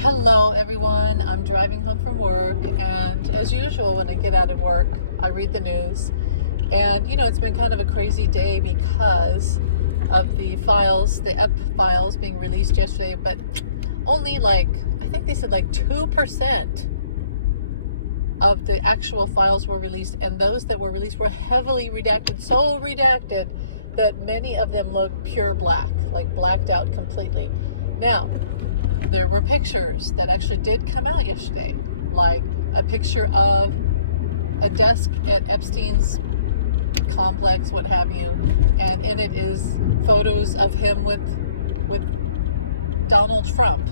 Hello, everyone. I'm driving home from work, and as usual, when I get out of work, I read the news. And it's been kind of a crazy day because of the files, the EP files being released yesterday, but only I think they said 2% of the actual files were released, and those that were released were heavily redacted, so redacted that many of them look pure black, like blacked out completely. Now, there were pictures that actually did come out yesterday, like a picture of a desk at Epstein's complex, what have you, and in it is photos of him with Donald Trump.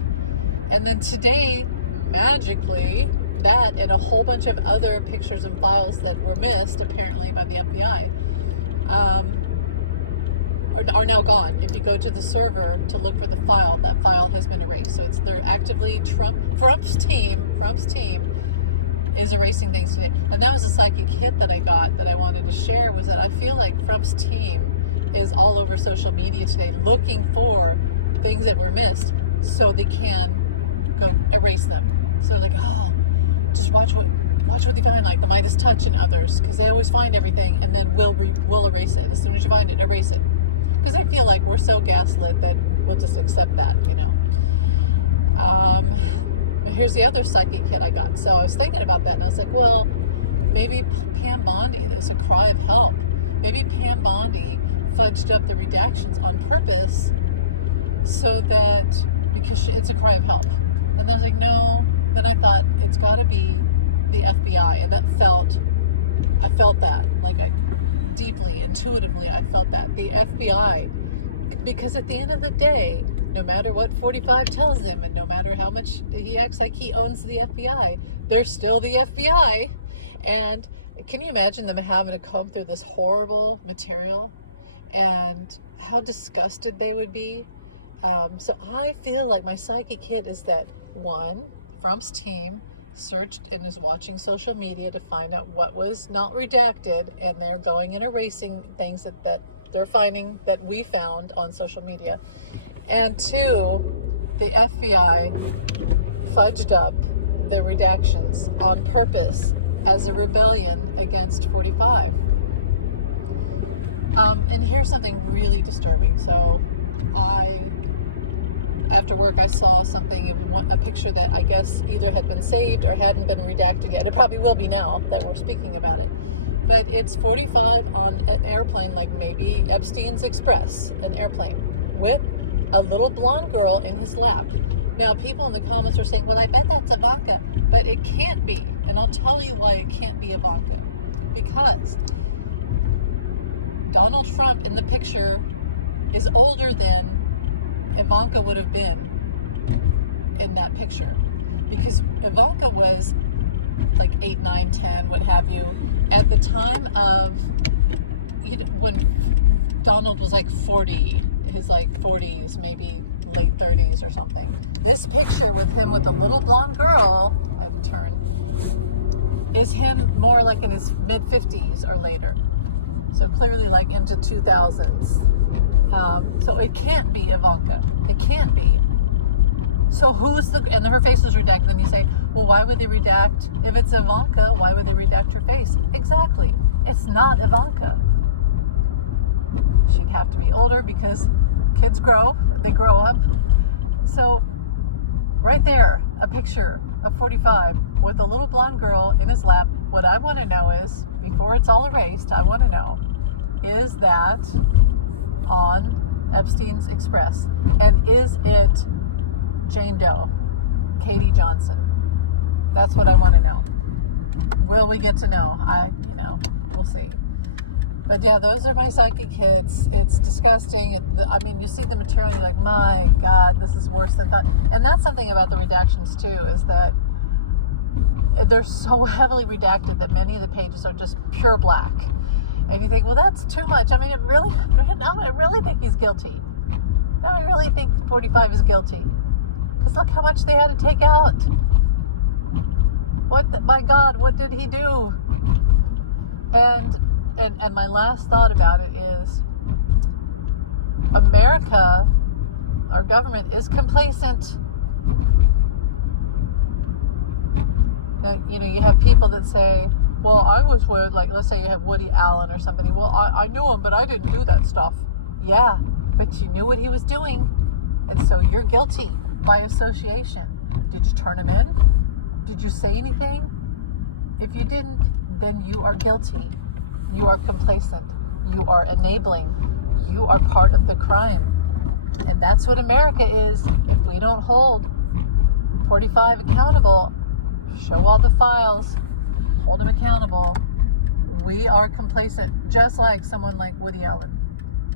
And then today, magically, that and a whole bunch of other pictures and files that were missed, apparently by the FBI, are now gone. If you go to the server to look for the file, that file has been erased. So they're actively Trump's team is erasing things today. And that was a psychic hit that I got that I wanted to share, was that I feel like Trump's team is all over social media today looking for things that were missed so they can go erase them. So just watch what they find, like the Midas touch and others, because they always find everything and then we'll erase it. As soon as you find it, erase it. Because I feel like we're so gaslit that we'll just accept that, Here's the other psychic hit I got. So I was thinking about that, and I was like, well, maybe Pam Bondi, there's a cry of help. Maybe Pam Bondi fudged up the redactions on purpose so that, because it's a cry of help. And I was like, no. Then I thought, it's got to be the FBI. And I felt that. Deeply, intuitively, I felt that. The FBI. Because at the end of the day, no matter what 45 tells him, and no matter how much he acts like he owns the FBI, they're still the FBI. And can you imagine them having to comb through this horrible material and how disgusted they would be? So I feel like my psychic hit is that, one, Trump's team searched and is watching social media to find out what was not redacted, and they're going and erasing things that they're finding that we found on social media. And two, the FBI fudged up the redactions on purpose as a rebellion against 45. And here's something really disturbing. So after work, I saw a picture that I guess either had been saved or hadn't been redacted yet. It probably will be now that we're speaking about it. But it's 45 on an airplane, like maybe Epstein's Express, an airplane, with a little blonde girl in his lap. Now, people in the comments are saying, well, I bet that's Ivanka. But it can't be. And I'll tell you why it can't be Ivanka. Because Donald Trump in the picture is older than Ivanka would have been in that picture. Because Ivanka was 8, 9, 10, what have you, at the time of when Donald was 40, his 40s, maybe late 30s or something. This picture with him with a little blonde girl, is him more in his mid 50s or later. So clearly into 2000s. So it can't be Ivanka. It can't be. So and her face was redacted, and you say, well, why would they redact, if it's Ivanka, why would they redact her face? Exactly. It's not Ivanka. She'd have to be older because kids they grow up. So right there, a picture of 45 with a little blonde girl in his lap. What I want to know is, before it's all erased, I want to know, is that on Epstein's Express? And is it Jane Doe, Katie Johnson? That's what I want to know. Will we get to know? We'll see. But yeah, those are my psychic hits. It's disgusting. You see the material, you're like, my God, this is worse than that. And that's something about the redactions too, is that they're so heavily redacted that many of the pages are just pure black. And you think, well, that's too much. I really think he's guilty. No, I really think 45 is guilty. Because look how much they had to take out. My God, what did he do? And my last thought about it is, America, our government, is complacent. you have people that say, well, I was with, like, let's say you have Woody Allen or somebody. Well, I knew him, but I didn't do that stuff. Yeah, but you knew what he was doing. And so you're guilty by association. Did you turn him in? Did you say anything? If you didn't, then you are guilty. You are complacent. You are enabling. You are part of the crime. And that's what America is. If we don't hold 45 accountable, show all the files, hold them accountable, we are complacent, just like someone like Woody Allen.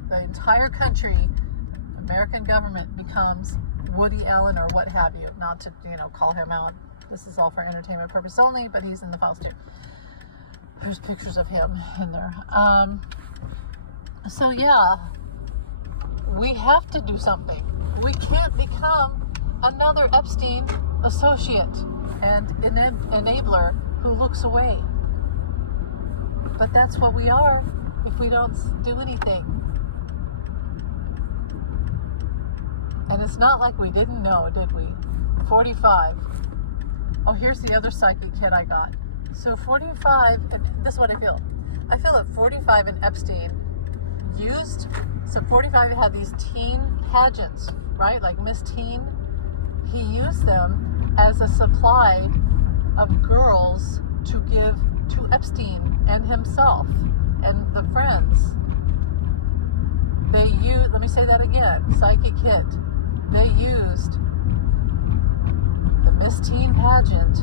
The entire country, American government, becomes Woody Allen or what have you. Not to, call him out. This is all for entertainment purpose only, but he's in the files too. There's pictures of him in there. So yeah, we have to do something. We can't become another Epstein associate and enabler who looks away. But that's what we are if we don't do anything. And it's not like we didn't know, did we? 45. Oh, here's the other psychic hit I got. So 45, and this is what I feel. I feel that 45 and Epstein used, so 45 had these teen pageants, right? Like Miss Teen. He used them as a supply of girls to give to Epstein and himself and the friends. Let me say that again, psychic hit. They used the Miss Teen pageant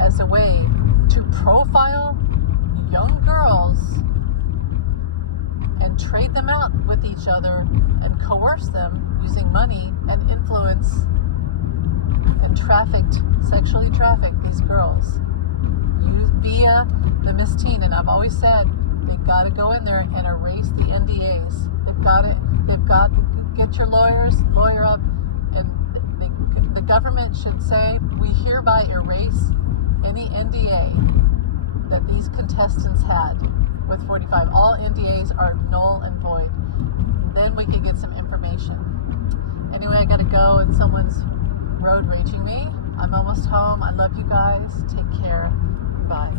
as a way to profile young girls and trade them out with each other and coerce them using money and influence and sexually trafficked these girls via the Miss Teen. And I've always said they've got to go in there and erase the NDAs. They've got to get your lawyer up, and the government should say, we hereby erase any NDA that these contestants had with 45. All NDAs are null and void. Then we can get some information. Anyway, I gotta go, and someone's road raging me. I'm almost home. I love you guys. Take care. Bye.